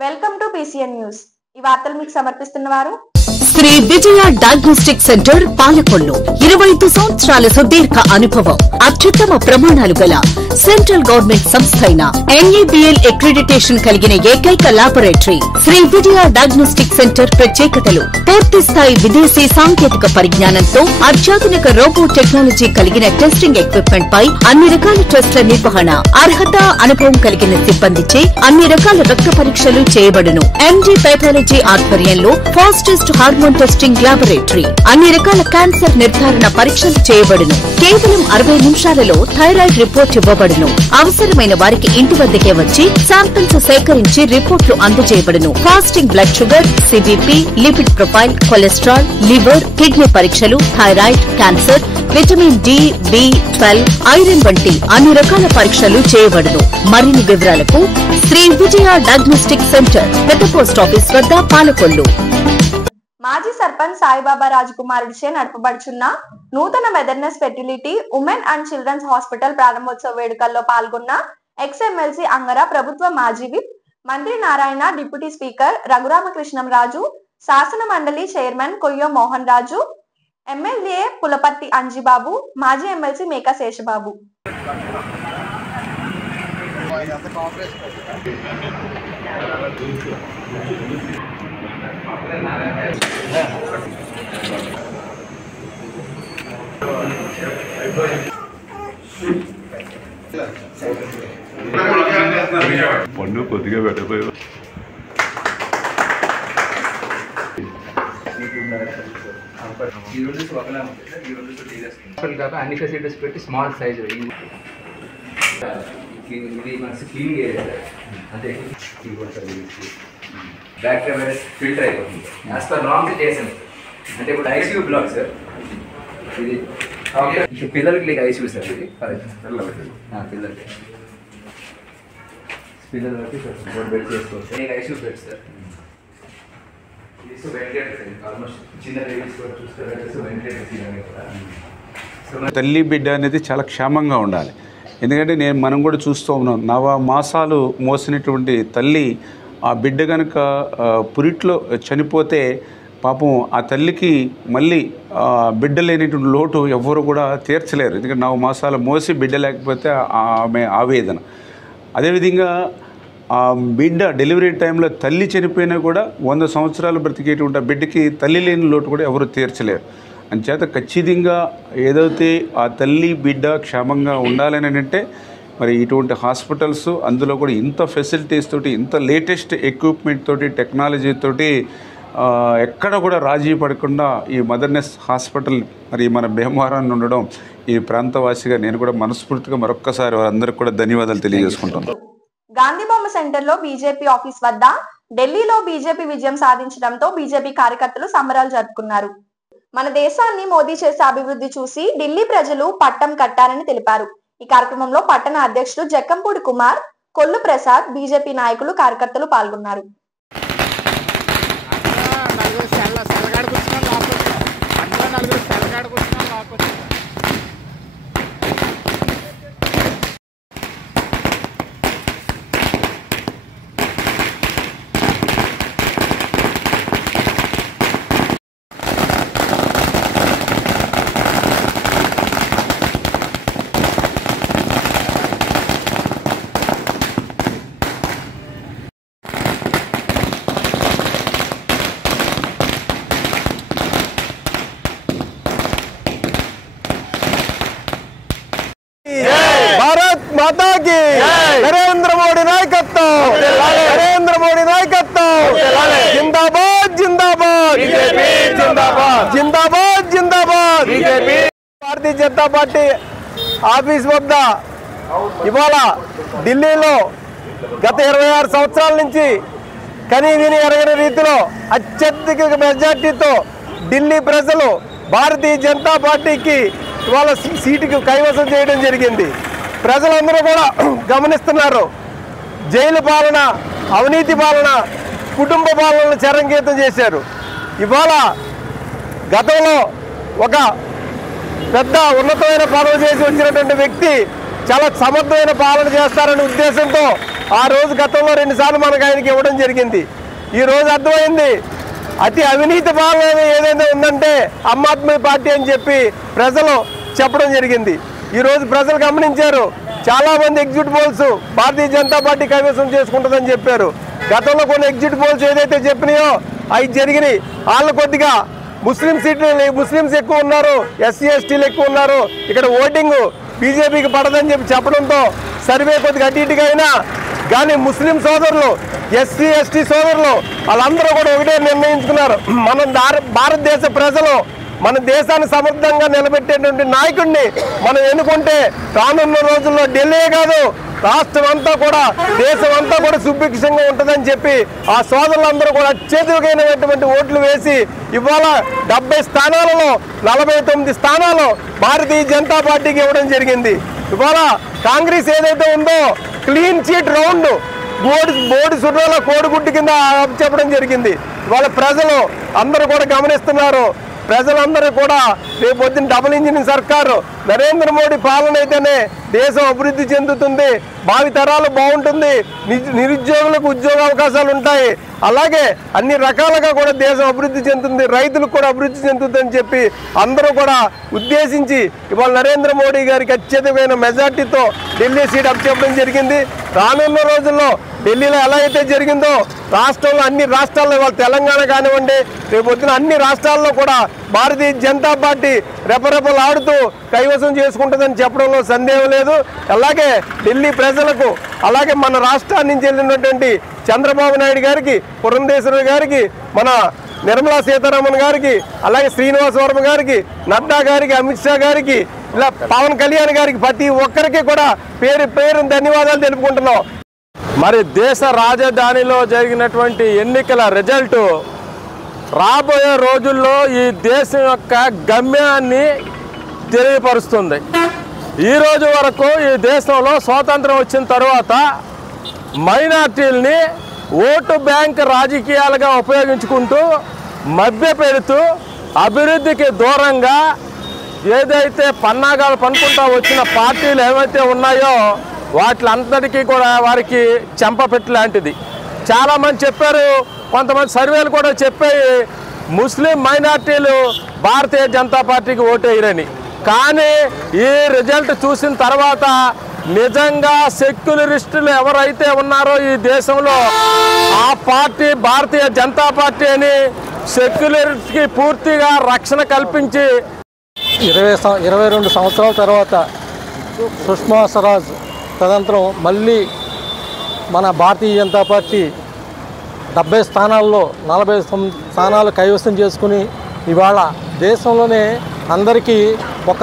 Welcome to PCN news. ఈ వార్తలు మీకు సమర్పిస్తున్నవారు శ్రీ విజయ డయాగ్నోస్టిక్ సెంటర్ పాలకొల్లు. 25 సంవత్సరాల సుదీర్ఘ అనుభవం, అత్యుత్తమ ప్రమాణాలు గల సెంట్రల్ గవర్నమెంట్ సంస్థ అయిన NABL అక్రిడిటేషన్ కలిగిన ఏకైక laboratory Shri Vijaya diagnostic centre. ప్రత్యేకతలు: పూర్తి స్థాయి విదేశీ సాంకేతిక పరిజ్ఞానంతో అత్యాధునిక రోబో టెక్నాలజీ కలిగిన టెస్టింగ్ ఎక్విప్మెంట్ పై అన్ని రకాల టెస్టుల నిర్వహణ, అర్హత, అనుభవం కలిగిన సిబ్బందిచే అన్ని రకాల రక్త పరీక్షలు చేయబడును. MD పైథాలజీ ఆధ్వర్యంలో ఫాస్టెస్ట్ హార్మోన్ టెస్టింగ్ లాబొరేటరీ, అన్ని రకాల క్యాన్సర్ నిర్ధారణ పరీక్షలు చేయబడును. కేవలం 60 నిమిషాలలో థైరాయిడ్ రిపోర్ట్ ఇవ్వబడును. అవసరమైన వారికి ఇంటి వద్దకే వచ్చి శాంపిల్స్ సేకరించి రిపోర్టులు అందజేయబడును. Fasting blood sugar, CBP, lipid profile, cholesterol, liver, kidney పరీక్షలు, thyroid, cancer, vitamin D, B12, iron వంటి అన్ని రకాల పరీక్షలు చేయబడును. మరిన్ని వివరాలకు శ్రీ విజయ డయాగ్నోస్టిక్ సెంటర్, పెద్ద పోస్ట్ ఆఫీస్ వద్ద, పాలకొల్లు. మాజీ సర్పంచ్ సాయిబాబా రాజకుమారుడిచే నడపబడుచున్న నూతన motherness fertility women and children's hospital ప్రారంభోత్సవ వేడుకల్లో పాల్గొన్న ఎక్స్-ఎమ్మెల్సీ అంగర, ప్రభుత్వ మాజీ విప్ మంత్రి నారాయణ, డిప్యూటీ స్పీకర్ రఘురామకృష్ణం రాజు, శాసన మండలి చైర్మన్ కొయ్యో మోహన్ రాజు, ఎమ్మెల్యే పులపర్తి అంజిబాబు, మాజీ ఎమ్మెల్సీ మేకా శేషబాబు. పన్ను కొద్దిగా పెట్టబోయే అన్ని ఫెసిలిటీస్ పెట్టి స్మాల్ సైజ్ ఇది మనకి క్లీనింగ్ ఏరియా అంటే బ్యాక్టీరియా వైరస్ ఫిల్టర్ అయిపోతుంది యాజ్ పర్ నార్మ్స్ చేసాను. అంటే ఇప్పుడు ICU బ్లాక్ సార్, ఇది పిల్లలకి ICU సార్, ఇది పిల్లలకి బెడ్ చేసుకోవచ్చు. ICU బెడ్ సార్, ఇది వెంటిలేటర్ ఆల్మోస్ట్ చిన్న బేబీస్ కూడా చూస్తే వెంటిలేటర్. తల్లి బిడ్డ అనేది చాలా క్షేమంగా ఉండాలి. ఎందుకంటే మనం కూడా చూస్తూ ఉన్నాం, 9 మాసాలు మోసినటువంటి తల్లి ఆ బిడ్డ కనుక పురిట్లో చనిపోతే పాపం ఆ తల్లికి మళ్ళీ బిడ్డ లేనిటువంటి లోటు ఎవ్వరు కూడా తీర్చలేరు. ఎందుకంటే 9 మాసాలు మోసి బిడ్డ లేకపోతే ఆమె ఆవేదన. అదేవిధంగా ఆ బిడ్డ డెలివరీ టైంలో తల్లి చనిపోయినా కూడా 100 సంవత్సరాలు బ్రతికేటువంటి ఆ బిడ్డకి తల్లి లేని లోటు కూడా ఎవరు తీర్చలేరు. అంచేత ఖచ్చితంగా ఏదైతే ఆ తల్లి బిడ్డ క్షేమంగా ఉండాలని అంటే మరి ఇటువంటి హాస్పిటల్స్, అందులో కూడా ఇంత ఫెసిలిటీస్ తోటి, ఇంత లేటెస్ట్ ఎక్విప్మెంట్ తోటి, టెక్నాలజీ తోటి ఎక్కడ కూడా రాజీ పడకుండా ఈ మదర్నెస్ హాస్పిటల్ మరి మన భీమవరాన్ని ఉండడం ఈ ప్రాంతవాసిగా నేను కూడా మనస్ఫూర్తిగా మరొక్కసారి వారందరికీ కూడా ధన్యవాదాలు తెలియజేసుకుంటున్నాను. గాంధీబొమ్మ సెంటర్లో బీజేపీ ఆఫీస్ వద్ద ఢిల్లీలో బీజేపీ విజయం సాధించడంతో బీజేపీ కార్యకర్తలు సంబరాలు జరుపుకున్నారు. మన దేశాన్ని మోదీ చేసే అభివృద్ధి చూసి ఢిల్లీ ప్రజలు పట్టం కట్టారని తెలిపారు. ఈ కార్యక్రమంలో పట్టణ అధ్యక్షుడు జక్కంపూడి కుమార్, కొల్లు ప్రసాద్, బీజేపీ నాయకులు, కార్యకర్తలు పాల్గొన్నారు. माता की नरेंद्र मोदी नायकत्व, नरेंद्र मोदी नायकत्व, जिंदाबाद जिंदाबाद जिंदाबाद जिंदाबाद जिंदाबाद BJP. Bharatiya Janata party office వద్ద ఇవాళ ఢిల్లీలో గత 26 సంవత్సరాల నుంచి కనీ విని ఎరగని రీతిలో అత్యధిక మెజార్టీతో ఢిల్లీ ప్రజలు భారతీయ జనతా పార్టీకి ఇవాళ సీటుకు కైవసం చేయడం జరిగింది. ప్రజలందరూ కూడా గమనిస్తున్నారు. జైలు పాలన, అవినీతి పాలన, కుటుంబ పాలనను చరంగీతం చేశారు. ఇవాళ గతంలో ఒక పెద్ద ఉన్నతమైన పదవి చేసి వచ్చినటువంటి వ్యక్తి చాలా సమర్థమైన పాలన చేస్తారనే ఉద్దేశంతో ఆ రోజు గతంలో 2 సార్లు మనకు ఆయనకి ఇవ్వడం జరిగింది. ఈ రోజు అర్థమైంది అతి అవినీతి పాలన ఏదైనా ఉందంటే ఆమ్ ఆద్మీ పార్టీ అని చెప్పి ప్రజలు చెప్పడం జరిగింది. ఈరోజు ప్రజలు గమనించారు. చాలామంది exit polls Bharatiya Janata party కైవసం చేసుకుంటుందని చెప్పారు. గతంలో కొన్ని ఎగ్జిట్ పోల్స్ ఏదైతే చెప్పినాయో అవి జరిగినాయి. వాళ్ళు కొద్దిగా ముస్లిమ్స్ ఎక్కువ ఉన్నారు, ఎస్సీ ఎస్టీలు ఎక్కువ ఉన్నారు, ఇక్కడ ఓటింగ్ బీజేపీకి పడదని చెప్పడంతో సర్వే కొద్దిగా అటు ఇటుగా అయినా కానీ ముస్లిం సోదరులు, ఎస్సీ ఎస్టీ సోదరులు వాళ్ళందరూ కూడా ఒకటే నిర్ణయించుకున్నారు. భారతదేశ ప్రజలు మన దేశాన్ని సమర్థంగా నిలబెట్టేటువంటి నాయకుడిని మనం ఎన్నుకుంటే రానున్న రోజుల్లో ఢిల్లీ కాదు రాష్ట్రం అంతా కూడా దేశం అంతా కూడా సుభిక్షంగా ఉంటుందని చెప్పి ఆ సోదరులందరూ కూడా అత్యధికమైనటువంటి ఓట్లు వేసి ఇవాళ 70 స్థానాలలో 49 స్థానాలు భారతీయ జనతా పార్టీకి ఇవ్వడం జరిగింది. ఇవాళ కాంగ్రెస్ ఏదైతే ఉందో క్లీన్ చీట్ రౌండ్ బోర్డు సుర్రలో కోడిగుడ్డు కింద చెప్పడం జరిగింది. ఇవాళ ప్రజలు అందరూ కూడా గమనిస్తున్నారు. ప్రజలందరూ కూడా రేపు పొద్దున్న డబుల్ ఇంజిన్ సర్కారు నరేంద్ర మోడీ పాలన అయితేనే దేశం అభివృద్ధి చెందుతుంది, భావితరాలు బాగుంటుంది, నిరుద్యోగులకు ఉద్యోగ అవకాశాలు ఉంటాయి, అలాగే అన్ని రకాలుగా కూడా దేశం అభివృద్ధి చెందుతుంది, రైతులకు కూడా అభివృద్ధి చెందుతుందని చెప్పి అందరూ కూడా ఉద్దేశించి ఇవాళ నరేంద్ర మోడీ గారికి అత్యధికమైన మెజార్టీతో ఢిల్లీ సీట్ అప్పచెప్పడం జరిగింది. రానున్న రోజుల్లో ఢిల్లీలో ఎలా అయితే జరిగిందో రాష్ట్రంలో అన్ని రాష్ట్రాల్లో ఇవాళ తెలంగాణ కానివ్వండి రేపు వచ్చిన అన్ని రాష్ట్రాల్లో కూడా భారతీయ జనతా పార్టీ రెపరెపలాడుతూ కైవసం చేసుకుంటుందని చెప్పడంలో సందేహం లేదు. అలాగే ఢిల్లీ ప్రజలకు అలాగే మన రాష్ట్రాన్ని నుంచి వెళ్ళినటువంటి చంద్రబాబు నాయుడు గారికి, పురంధేశ్వరి గారికి, మన నిర్మలా సీతారామన్ గారికి, అలాగే శ్రీనివాస్ వర్మ గారికి, నడ్డా గారికి, అమిత్ షా గారికి, ఇలా పవన్ కళ్యాణ్ గారికి ప్రతి ఒక్కరికి కూడా పేరు ధన్యవాదాలు తెలుపుకుంటున్నాం. మరి దేశ రాజధానిలో జరిగినటువంటి ఎన్నికల రిజల్ట్ రాబోయే రోజుల్లో ఈ దేశం యొక్క గమ్యాన్ని తెలియపరుస్తుంది. ఈరోజు వరకు ఈ దేశంలో స్వాతంత్రం వచ్చిన తర్వాత మైనార్టీల్ని ఓటు బ్యాంక్ రాజకీయాలుగా ఉపయోగించుకుంటూ మభ్యపెడుతూ అభివృద్ధికి దూరంగా ఏదైతే పన్నాగాలు పనుకుంటూ వచ్చిన పార్టీలు ఏవైతే ఉన్నాయో వాటిలందరికీ కూడా వారికి చెంపపెట్టు లాంటిది. చాలామంది చెప్పారు, కొంతమంది సర్వేలు కూడా చెప్పాయి ముస్లిం మైనార్టీలు భారతీయ జనతా పార్టీకి ఓటేయరని. కానీ ఈ రిజల్ట్ చూసిన తర్వాత నిజంగా సెక్యులరిస్టులు ఎవరైతే ఉన్నారో ఈ దేశంలో ఆ పార్టీ భారతీయ జనతా పార్టీ అని సెక్యులర్కి పూర్తిగా రక్షణ కల్పించి 22 సంవత్సరాల తర్వాత సుష్మా స్వరాజ్ తదనంతరం మళ్ళీ మన భారతీయ జనతా పార్టీ 70 స్థానాల్లో 40 స్థానాలు కైవసం చేసుకుని ఇవాళ దేశంలోనే అందరికీ ఒక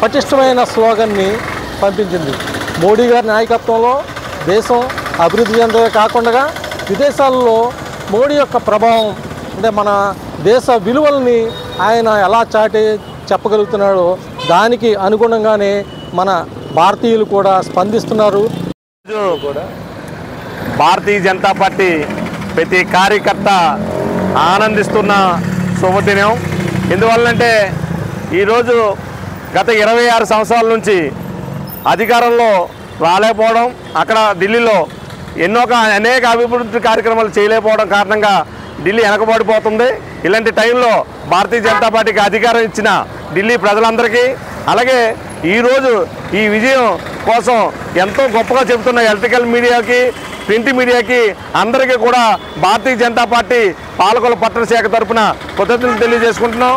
పటిష్టమైన స్లోగన్ని పంపించింది. మోడీ గారి నాయకత్వంలో దేశం అభివృద్ధి చెందడమే కాకుండా విదేశాల్లో మోడీ యొక్క ప్రభావం అంటే మన దేశ విలువల్ని ఆయన ఎలా చెప్పగలుగుతున్నాడో దానికి అనుగుణంగానే మన భారతీయులు కూడా స్పందిస్తున్నారు. భారతీయ జనతా పార్టీ ప్రతి కార్యకర్త ఆనందిస్తున్న శుభదినం. ఎందువల్లంటే ఈరోజు గత 26 సంవత్సరాల నుంచి అధికారంలో రాలేకపోవడం, అక్కడ ఢిల్లీలో అనేక అభివృద్ధి కార్యక్రమాలు చేయలేకపోవడం కారణంగా ఢిల్లీ వెనకబడిపోతుంది. ఇలాంటి టైంలో భారతీయ జనతా పార్టీకి అధికారం ఇచ్చిన ఢిల్లీ ప్రజలందరికీ, అలాగే ఈరోజు ఈ విజయం కోసం ఎంతో గొప్పగా చెబుతున్న ఎలక్ట్రికల్ మీడియాకి, ప్రింట్ మీడియాకి అందరికీ కూడా భారతీయ జనతా పార్టీ పాలకొల్లు పట్టణ శాఖ తరఫున కృతజ్ఞతలు తెలియజేసుకుంటున్నాం.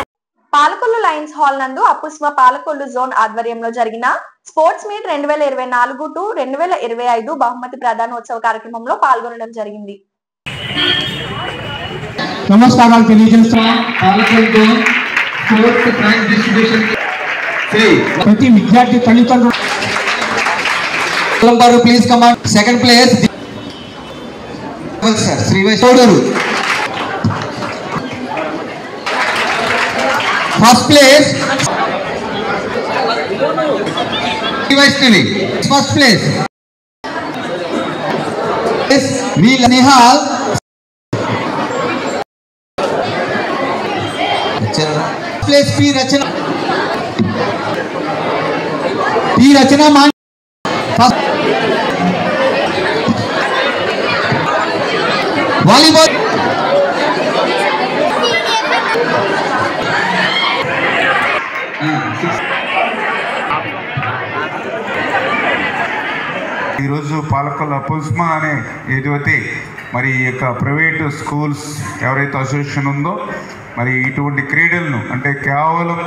పాలకొల్లు లయన్స్ హాల్ నందు అపుస్మ పాలకొల్లు జోన్ ఆధ్వర్యంలో జరిగిన స్పోర్ట్స్ మీట్ 2024-2025 బహుమతి ప్రదానోత్సవ కార్యక్రమంలో పాల్గొనడం జరిగింది. నమస్కారాలు తెలియజేస్తున్నాం. పాలకొల్లు స్పోర్ట్స్ ప్రైజ్ డిస్ట్రిబ్యూషన్ ప్రతి విద్యార్థి తల్లిదండ్రులు please command. Second place sir Srivais Chowdaru. First place Srivaishnavi. First place V Nihal. Place P Rachana. P Rachana volleyball ఈరోజు పాలకొల్ల పుస్మా అనే ఏదైతే మరి ఈ యొక్క ప్రైవేటు స్కూల్స్ ఎవరైతే అసోసియేషన్ ఉందో మరి ఇటువంటి క్రీడలను అంటే కేవలం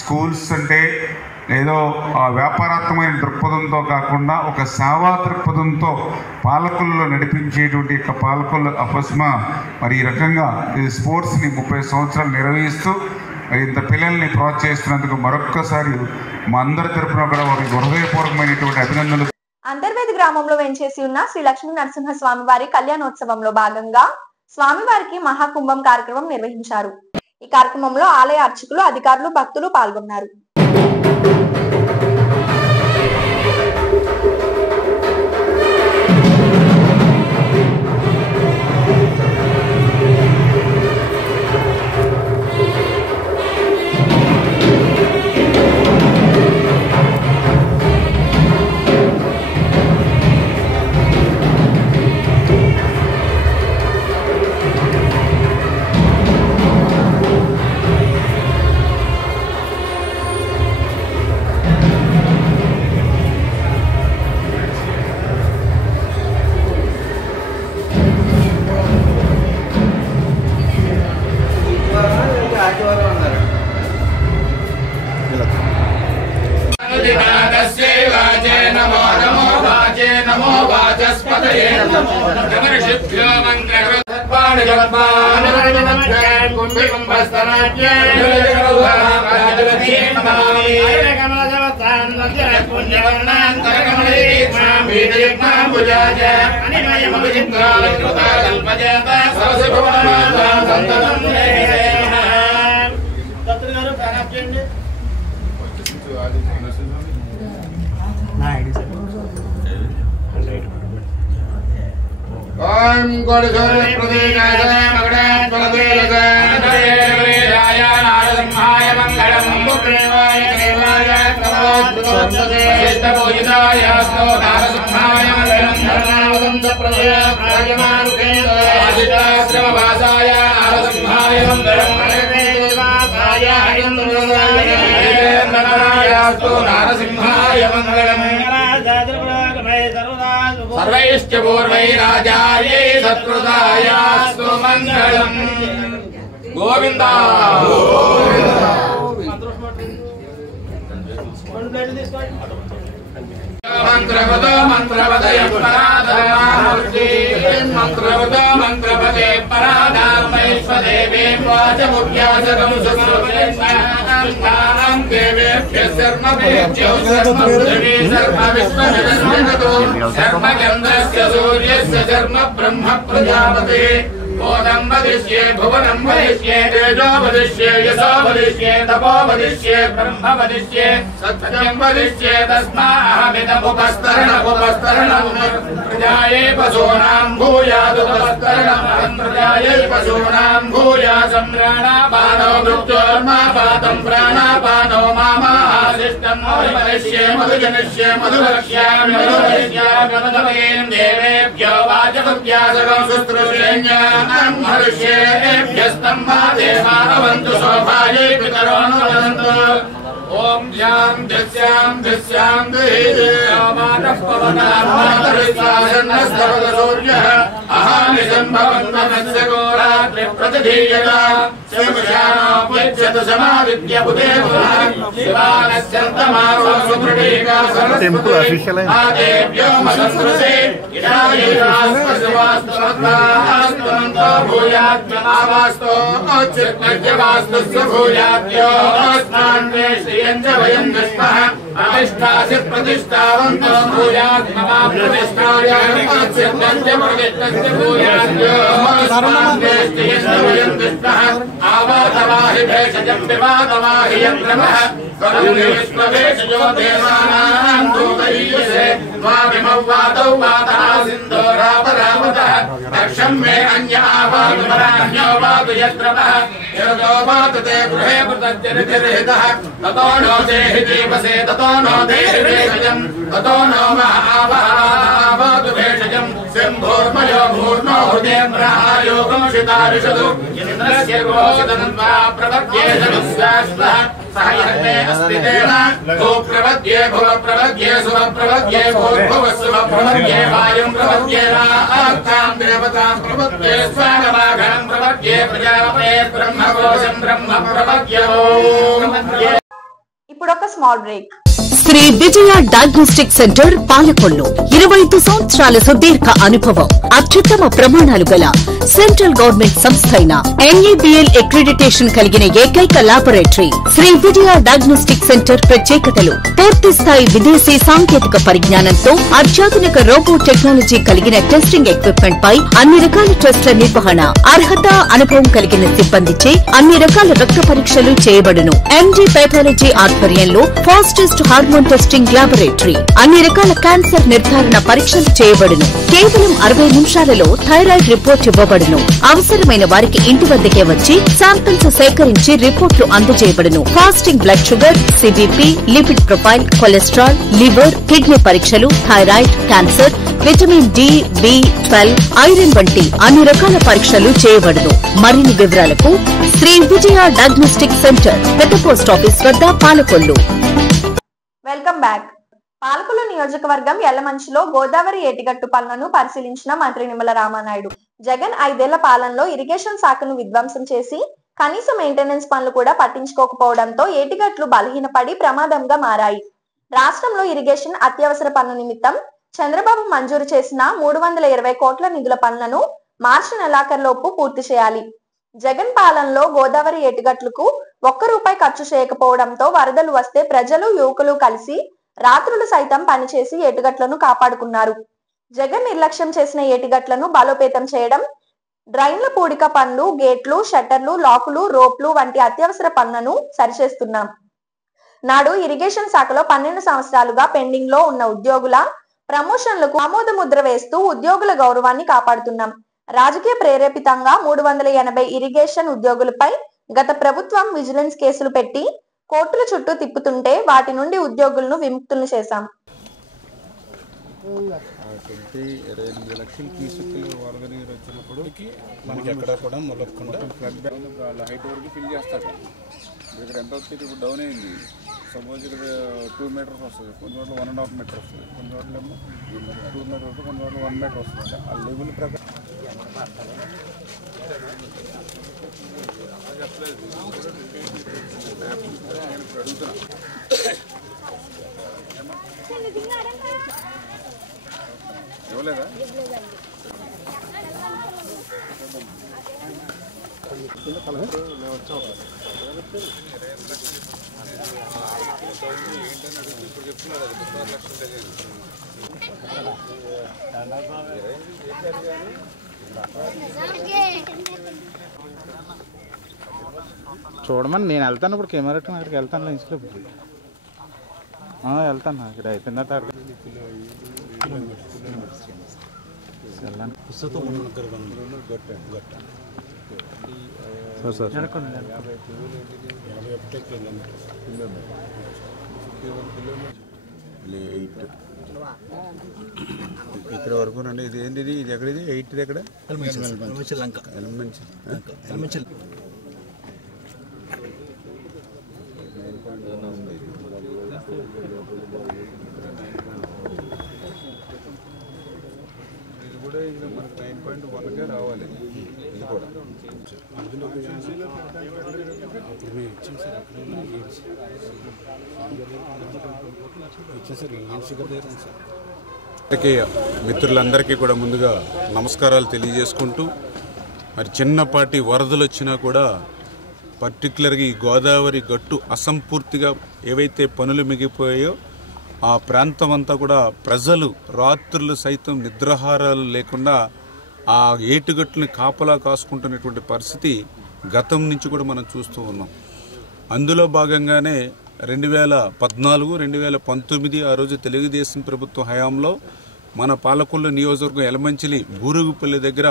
స్కూల్స్ అంటే ఏదో వ్యాపారాత్మకమైన దృక్పథంతో కాకుండా ఒక సేవా దృక్పథంతో పాలకుల్లో నడిపించేటువంటి యొక్క పాలకుల అపస్మా మరి ఈ రకంగా ఈ స్పోర్ట్స్ని 30 సంవత్సరాలు నిర్వహిస్తూ మరి ఇంత పిల్లల్ని ప్రోత్సహిస్తున్నందుకు మరొక్కసారి మా అందరి తరఫున కూడా వారికి హృదయపూర్వకమైనటువంటి అభినందనలు. అంతర్వేది గ్రామంలో వెంచేసి ఉన్న శ్రీ లక్ష్మీ నరసింహ స్వామి వారి కళ్యాణోత్సవంలో భాగంగా స్వామివారికి మహాకుంభం కార్యక్రమం నిర్వహించారు. ఈ కార్యక్రమంలో ఆలయ అర్చకులు, అధికారులు, భక్తులు పాల్గొన్నారు. नमो वाचस्पतये नमो नमर्षिभ्यो ओम गोडसोरे प्रदेशाय मगडाय प्रदेशाय देवराय नारसिंहाय मंगलम पुत्रेवाय देवाय नमोस्तुते सिद्धपूजिताय स्तो नारसिंहाय मंगलम धर्मावदं प्रदेशाय आदिताश्रमवासाय नारसिंहाय मंगलम देवाय इंद्राय नमः स्तो नारसिंहाय मंगलम सर्वैश्च पूर्वैराचार्यै सत्कृतायास्तु मङ्गलम् गोविन्द मंत्रवतो मंत्रवदय पराधर्मामूर्ति मंत्रवतो मंत्रवदे पराधर्मैश्वदेवे वाचमुख्यासकं सुस्वप्नेष्टानां देवेभ्यः सर्वभूत्यो सर्वभूतवे सर्वविश्वजगतो सर्वचन्द्रस्य सूर्यस्य सर्व ब्रह्म प्रजापते ओदं वदिष्ये भुवनं वदिष्ये तेजो वदिष्ये यशो वदिष्ये तपो वदिष्ये ब्रह्म वदिष्ये सत्यं वदिष्ये तस्माहमिदमुपस्तरणं प्रजायै पशूनां भूयादुपस्तरणं प्रजायै पशूनां भूयासम्राणापानो मृत्योर्मापातं प्राणापानो मामाशिष्टं वदिष्ये मधुजनिष्ये मधुवक्ष्यामि मधुवक्ष्यामि मधुवयेन देवेभ्यो वाचमभ्यासकं शुश्रूषेण्या मनुष्येभ्यस्तं मा देवानवन्तु शोभायै पितरो वदन्तु ओम शान्तिः सूर्यः अहानिशम्भवन्तमस्य गोरात्रिप्रतिधीयता शिवशानोपयुज्यतु समादित्य बुधेवः शिवानस्यन्तमारो सुमृडीका सरस्वती आदेव्यो मदस्रुते इडायैवास्पशुवास्तवत्तास्तुनन्तो भूयात्मनावास्तो औच्चित्यवास्तुस्य भूयात्यो अस्मान्वे श्रियञ्च वयं विष्मः प्रतिष्ठासि प्रतिष्ठावन्तो भूयात्मना प्रतिष्ठाय औच्चित्यञ्च प्रतिष्ठस्य भूयात्यो अस्मान्वे श्रियञ्च वयं विष्मः आवातवाहि भेषजं विवातवाहि यत्रमः स्वरङ्गेष्वभेषजो देवानां दूतयीयसे द्वाभिमौ वातौ वातः सिन्धोरापरावतः दक्षं मे अन्यावातुमरान्यो वातु यत्रमः यतो वातु ते गृहे पृथज्जनितिर्हितः ततो नो देहि जीवसे ततो नो देहि भेषजं ततो नो महावातु भेषजं शम्भोर्मयो भूर्णो हृदेन्द्रायोगं शितारिषदु इन्द्रस्य गोषदन्वा प्रपद्ये जगस्याश्वः सहयते अस्तितेन भूप्रपद्ये भुवप्रपद्ये सुवप्रपद्ये भूर्भुवस्सुवप्रपद्ये वायुं प्रपद्ये रात्तां देवतां प्रपद्ये स्वागमाघनं प्रपद्ये प्रजापते ब्रह्मकोशं ब्रह्म प्रपद्ये ఇప్పుడు ఒక small break. Shri Vijaya diagnostic centre Palakollu 25 సంవత్సరాల సుదీర్ఘ అనుభవం, అత్యుత్తమ ప్రమాణాలు గల సెంట్రల్ గవర్నమెంట్ సంస్థ అయిన ఎన్ఏబిఎల్ అక్రిడిటేషన్ కలిగిన ఏకైక laboratory Shri Vijaya diagnostic centre ప్రత్యేకతలు పూర్తి స్థాయి విదేశీ సాంకేతిక పరిజ్ఞానంతో అత్యాధునిక రోబో టెక్నాలజీ కలిగిన టెస్టింగ్ ఎక్విప్మెంట్ పై అన్ని రకాల టెస్టుల నిర్వహణ, అర్హత, అనుభవం కలిగిన సిబ్బందిచే అన్ని రకాల రక్త పరీక్షలు చేయబడును. ఎండి పైథాలజీ ఆధ్వర్యంలో ఫాస్టెస్ట్ హార్మోన్ టెస్టింగ్ లాబొరేటరీ, అన్ని రకాల క్యాన్సర్ నిర్ధారణ పరీక్షలు చేయబడును. కేవలం 60 నిమిషాలలో థైరాయిడ్ రిపోర్ట్ ఇవ్వబడును. అవసరమైన వారికి ఇంటి వద్దకే వచ్చి శాంపిల్స్ సేకరించి రిపోర్టులు అందజేయబడును. Fasting blood sugar, CBP, lipid profile, cholesterol, liver, kidney పరీక్షలు, థైరాయిడ్, క్యాన్సర్, విటమిన్ డి, బి12, ఐరన్ వంటి అన్ని రకాల పరీక్షలు చేయబడును. మరిన్ని వివరాలకు శ్రీ విజయ డయాగ్నోస్టిక్ సెంటర్, పెద్ద పోస్ట్ ఆఫీస్ వద్ద, పాలకొల్లు. Welcome back. పాలకొల్లు నియోజకవర్గం యల్లమంచిలో గోదావరి ఏటిగట్టు పనులను పరిశీలించిన మంత్రి నిమ్మల రామానాయుడు. జగన్ 5 ఏళ్ల పాలనలో ఇరిగేషన్ శాఖను విధ్వంసం చేసి కనీస మెయింటెనెన్స్ పనులు కూడా పట్టించుకోకపోవడంతో ఏటిగట్లు బలహీనపడి ప్రమాదంగా మారాయి. రాష్ట్రంలో ఇరిగేషన్ అత్యవసర పనుల నిమిత్తం చంద్రబాబు మంజూరు చేసిన 320 కోట్ల నిధుల పనులను మార్చి నెలాఖరులోపు పూర్తి చేయాలి. జగన్ పాలనలో గోదావరి ఏటిగట్లకు ₹1 ఖర్చు చేయకపోవడంతో వరదలు వస్తే ప్రజలు, యువకులు కలిసి రాత్రులు సైతం పనిచేసి ఏటిగట్లను కాపాడుకున్నారు. జగన్ నిర్లక్ష్యం చేసిన ఏటిగట్లను బలోపేతం చేయడం, డ్రైన్ల పూడిక పనులు, గేట్లు, షట్టర్లు, లాకులు, రోప్లు వంటి అత్యవసర పనులను సరిచేస్తున్నాం. నాడు ఇరిగేషన్ శాఖలో 12 సంవత్సరాలుగా పెండింగ్ లో ఉన్న ఉద్యోగుల ప్రమోషన్లకు ఆమోద ముద్ర వేస్తూ ఉద్యోగుల గౌరవాన్ని కాపాడుతున్నాం. రాజకీయ ప్రేరేపితంగా 380 ఇరిగేషన్ ఉద్యోగులపై గత ప్రభుత్వం విజిలెన్స్ కేసులు పెట్టి కోర్టుల చుట్టూ తిప్పుతుంటే వాటి నుండి ఉద్యోగులను విముక్తులను చేశాం. 28 లక్షలు తీసుకుని వరద నీరు వచ్చినప్పుడు మనకి ఎక్కడ కూడా మొదలకుండా ఫ్లడ్ వాళ్ళ హైట్ వరకు ఫిల్ చేస్తారు. ఇక్కడ ఎంత వస్తుంది, ఇప్పుడు డౌన్ అయింది. సపోజ్ ఇక్కడ 2 మీటర్స్ వస్తుంది, కొన్ని చోట్ల 1.5 మీటర్ వస్తుంది, కొన్ని చోట్ల ఏమో 2 మీటర్ వస్తుంది, కొన్ని చోట్ల 1 మీటర్ వస్తుంది. ఆ లెవెల్ ప్రకారం అడుగుతున్నా. ఇవ్వలేదా? చూడమని నేను వెళ్తాను. ఇప్పుడు కెమెరా అక్కడికి వెళ్తాను, లంచ్లో వెళ్తాను. ఇక్కడ అయిపోయిన తర్వాత ఇక్కడ వరకు రండి. ఇది ఏంటిది? ఇది ఎక్కడిది? 8 ఎక్కడ? ఇది కూడా ఇక్కడ మనకు 9.1కే రావాలి. ఇది కూడా మిత్రులందరికీ కూడా ముందుగా నమస్కారాలు తెలియజేసుకుంటూ, మరి చిన్నపాటి వరదలు వచ్చినా కూడా పర్టికులర్గా ఈ గోదావరి గట్టు అసంపూర్తిగా ఏవైతే పనులు మిగిలిపోయాయో ఆ ప్రాంతం అంతా కూడా ప్రజలు రాత్రులు సైతం నిద్రాహారాలు లేకుండా ఆ ఏటుగట్టుని కాపలా కాసుకుంటున్నటువంటి పరిస్థితి గతం నుంచి కూడా మనం చూస్తూ ఉన్నాం. అందులో భాగంగానే 2014, 2019 ఆ రోజు తెలుగుదేశం ప్రభుత్వ హయాంలో మన పాలకొల్లు నియోజకవర్గం యలమంచిలి బూరుగుపల్లి దగ్గర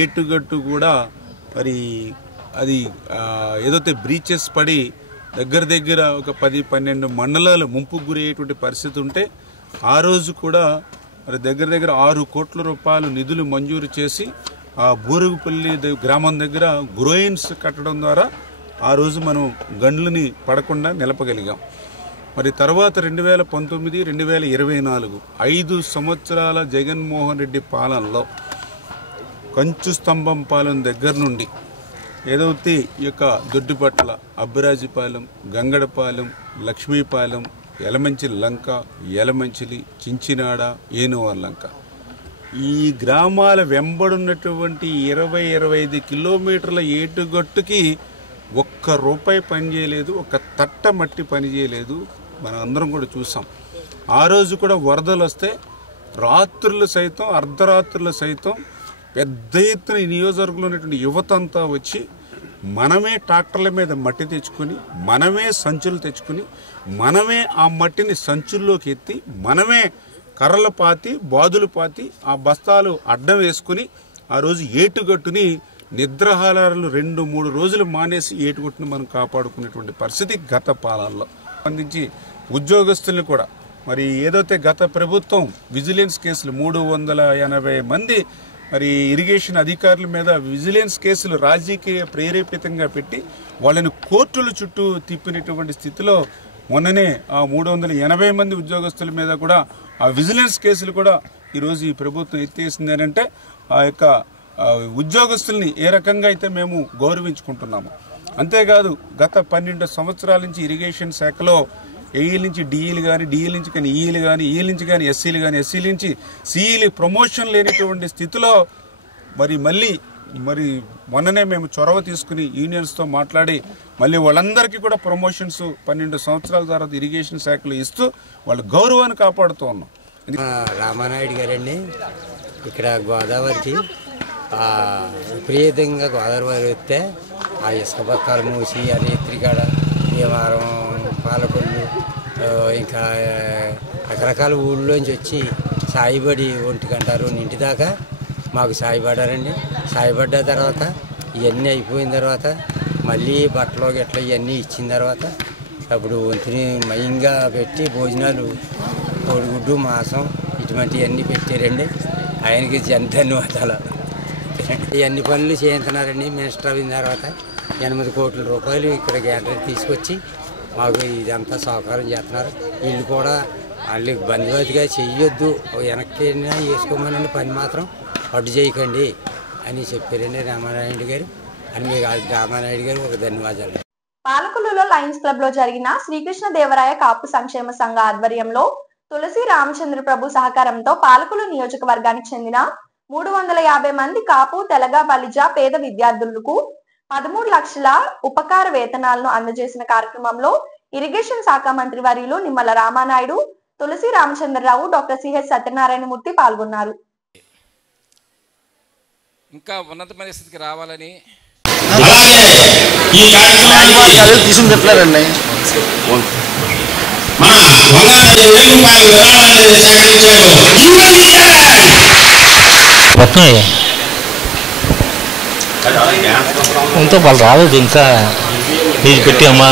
ఏటుగట్టు కూడా మరి అది ఏదైతే బ్రీచెస్ పడి దగ్గర ఒక 10-12 మండలాలు ముంపుకు గురయ్యేటువంటి పరిస్థితి ఉంటే ఆ రోజు కూడా మరి దగ్గర దగ్గర 6 కోట్ల రూపాయలు నిధులు మంజూరు చేసి ఆ బూరుగుపల్లి గ్రామం దగ్గర గ్రోయిన్స్ కట్టడం ద్వారా ఆ రోజు మనం గండ్లని పడకుండా నిలపగలిగాం. మరి తర్వాత 2019, 2024 5 సంవత్సరాల జగన్మోహన్ రెడ్డి పాలనలో కంచు స్తంభం పాలెం దగ్గర నుండి ఏదైతే ఈ యొక్క దొడ్డిపట్ల, అబ్బిరాజుపాలెం, గంగడపాలెం, లక్ష్మీపాలెం, యలమంచిలి లంక, యలమంచిలి, చించినాడ, ఏనువార్ లంక ఈ గ్రామాల వెంబడున్నటువంటి 20-25 కిలోమీటర్ల ఏటుగట్టుకి ఒక్క రూపాయి పని చేయలేదు, ఒక్క తట్ట మట్టి పని చేయలేదు. మనం అందరం కూడా చూసాం. ఆ రోజు కూడా వరదలు వస్తే రాత్రులు సైతం, అర్ధరాత్రులు సైతం పెద్ద ఎత్తున ఈ నియోజకవర్గంలో ఉన్నటువంటి యువత అంతా వచ్చి మనమే ట్రాక్టర్ల మీద మట్టి తెచ్చుకొని, మనమే సంచులు తెచ్చుకొని, మనమే ఆ మట్టిని సంచుల్లోకి ఎత్తి, మనమే కర్రలు పాతి, బాదులు పాతి, ఆ బస్తాలు అడ్డం వేసుకుని ఆ రోజు ఏటుగట్టుని నిద్రాహారాలు 2-3 రోజులు మానేసి ఏటుగట్టుని మనం కాపాడుకునేటువంటి పరిస్థితి గత పాలనలో. సంబంధించి ఉద్యోగస్తుల్ని కూడా మరి ఏదైతే గత ప్రభుత్వం విజిలెన్స్ కేసులు 380 మంది మరి ఇరిగేషన్ అధికారుల మీద విజిలెన్స్ కేసులు రాజకీయ ప్రేరేపితంగా పెట్టి వాళ్ళని కోర్టుల చుట్టూ తిప్పినటువంటి స్థితిలో మొన్ననే ఆ 380 మంది ఉద్యోగస్తుల మీద కూడా ఆ విజిలెన్స్ కేసులు కూడా ఈరోజు ఈ ప్రభుత్వం ఎత్తేసింది అని అంటే ఆ యొక్క ఉద్యోగస్తుల్ని ఏ రకంగా అయితే మేము గౌరవించుకుంటున్నాము. అంతేకాదు గత 12 సంవత్సరాల నుంచి ఇరిగేషన్ శాఖలో ఏఈల నుంచి డిఈలు కానీ, డిఈల నుంచి కానీ ఈఈలు కానీ, ఈఈల నుంచి కానీ ఎస్సీలు కానీ, ఎస్సీల నుంచి సిఈలు ప్రమోషన్ లేనటువంటి స్థితిలో మళ్ళీ మొన్ననే మేము చొరవ తీసుకుని యూనియన్స్తో మాట్లాడి మళ్ళీ వాళ్ళందరికీ కూడా ప్రమోషన్స్ 12 సంవత్సరాల తర్వాత ఇరిగేషన్ శాఖలో ఇస్తూ వాళ్ళ గౌరవాన్ని కాపాడుతూ ఉన్నాం. రామానాయుడు గారండి ఇక్కడ గోదావరికి విపరీతంగా గోదావరి వస్తే ఆ ఇసుక బత్తాలు మూసి ఆ రేత్రికాడ భీమవరం, పాలకొల్లు ఇంకా రకరకాల ఊళ్ళోంచి వచ్చి సాయిబడి 1 గంట 2 దాకా మాకు సాయపడ్డారండి. సాయపడ్డ తర్వాత ఇవన్నీ అయిపోయిన తర్వాత మళ్ళీ బట్టలు గట్ల ఇవన్నీ ఇచ్చిన తర్వాత అప్పుడు వంతుని మయంగా పెట్టి భోజనాలు, కోడిగుడ్డు, మాంసం ఇటువంటివన్నీ పెట్టారండి. ఆయనకి ధన్యవాదాలు. ఇవన్నీ పనులు చేయించున్నారండి. మినిస్టర్ అయిన తర్వాత 8 కోట్ల రూపాయలు ఇక్కడ గ్యాలరీ తీసుకొచ్చి మాకు ఇదంతా సహకారం చేస్తున్నారు. వీళ్ళు కూడా వాళ్ళకి బంధువతిగా చెయ్యొద్దు, వెనక్కి వేసుకోమనండి, పని మాత్రం అడ్డు చేయకండి అని చెప్పారండి రామానాయుడు గారు. అని మీకు రామానాయుడు గారు ఒక ధన్యవాదాలు. పాలకొల్లులో లయన్స్ క్లబ్ లో జరిగిన శ్రీకృష్ణదేవరాయ కాపు సంక్షేమ సంఘ ఆధ్వర్యంలో తులసి రామచంద్ర ప్రభు సహకారంతో పాలకొల్లు నియోజకవర్గానికి చెందిన 350 మంది కాపు, తెలగ, బలిజ పేద విద్యార్థులకు 13 లక్షల ఉపకార వేతనాలను అందజేసిన కార్యక్రమంలో ఇరిగేషన్ శాఖ మంత్రి వర్యులు నిమ్మల రామానాయుడు, తులసి రామచంద్రరావు, డాక్టర్ సిహెచ్ సత్యనారాయణమూర్తి పాల్గొన్నారు. ఇంకా ఉన్నత పరిస్థితికి రావాలని ఉంటే వాళ్ళు రాలేదు. ఇంకా నీకు పెట్టామా